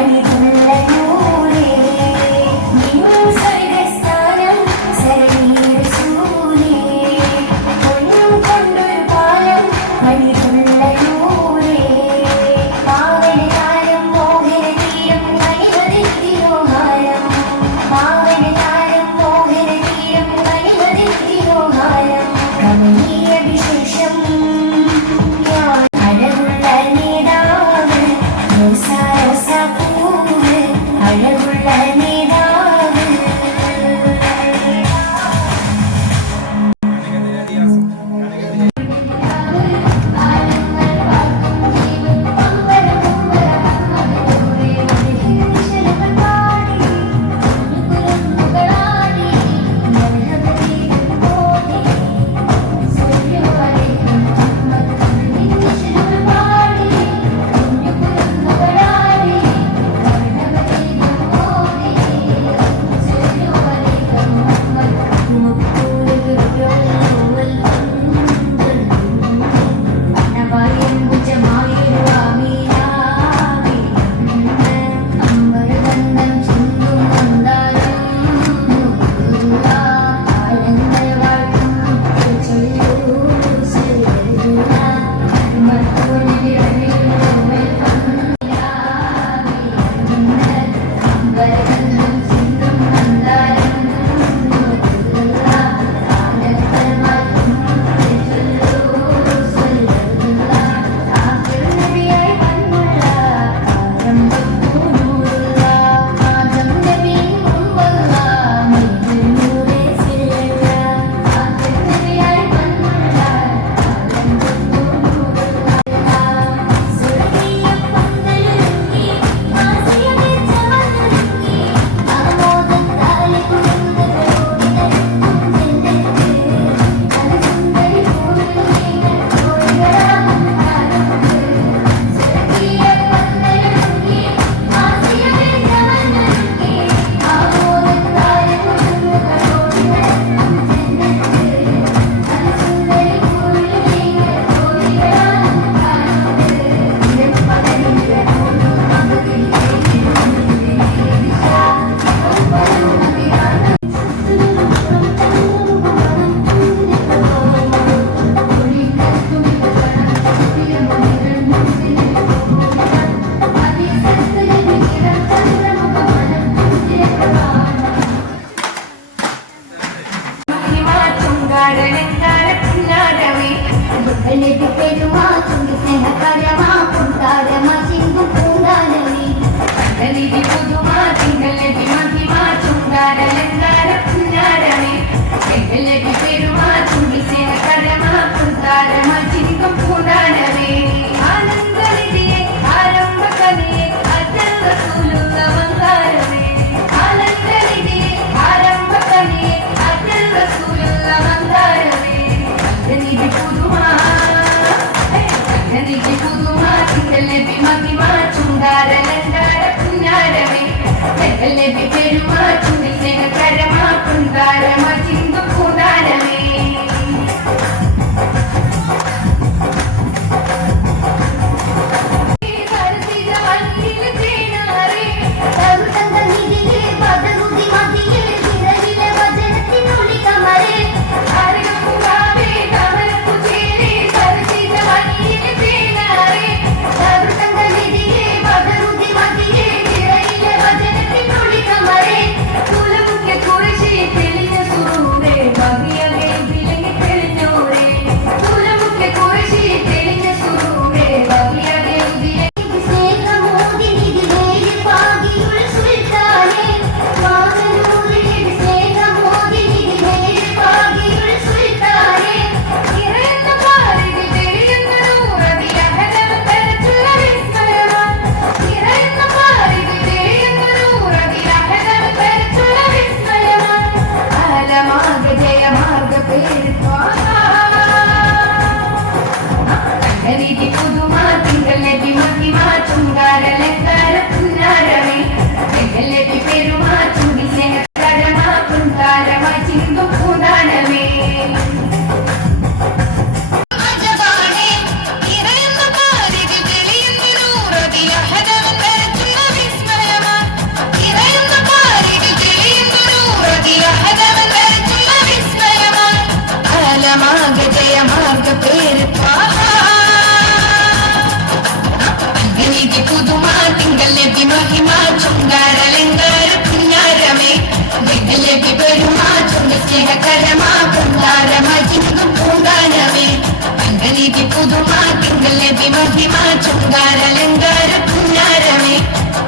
I need el nepe. അങ്കനീതി പുതുമ തിങ്കളെത്തി മഹിമ ചുങ്കാരലങ്കാര പുന്നാരമേ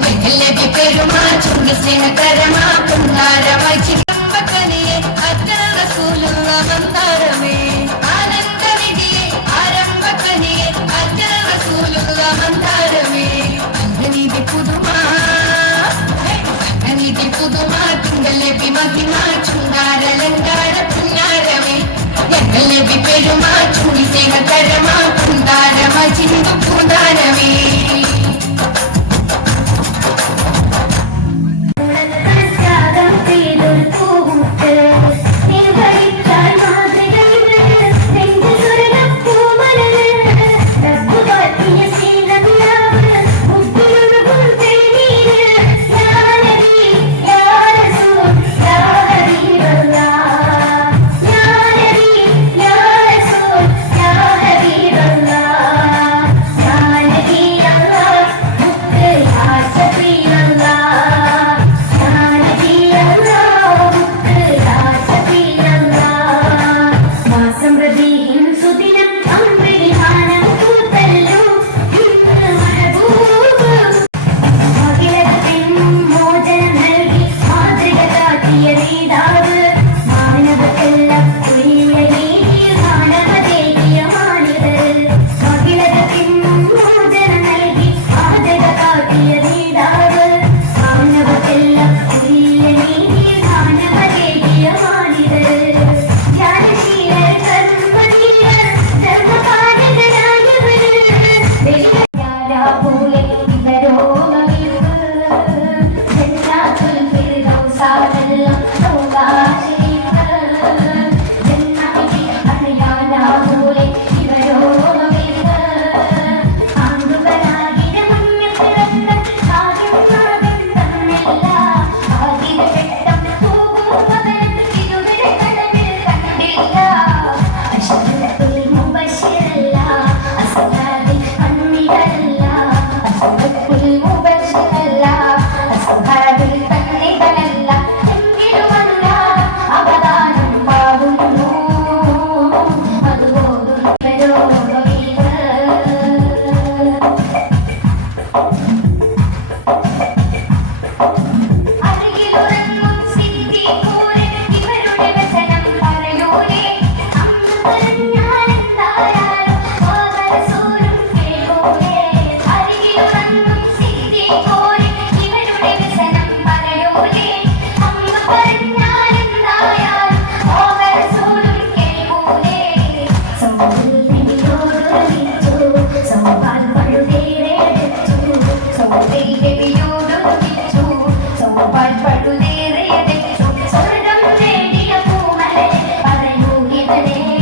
ദിഗലെത്തി പെരുമാ ചുണ്ട സ്നേഹകരമാ പുന്നാരമ ചിന്തമ്പക്കനിയെ അറ്റ റസൂലുള്ള മന്ദാരമേ ആനന്ദനിധിയെ ആരംഭക്കനിയെ അറ്റ റസൂലുള്ള മന്ദാരമേ അങ്കനീതി പുതുമ അങ്കനീതി പുതുമ തിങ്കളെത്തി മഹിമ ചുങ്കാരലങ്കാര രവി പെരുമാ ചുളിസിന കരമാ കുന്താരമ ചിന്തു കുന്താരമേ. പടുതേറിയതെ സ്വർഗം നേടിയ പൂമലെ പതയൂരിതനേ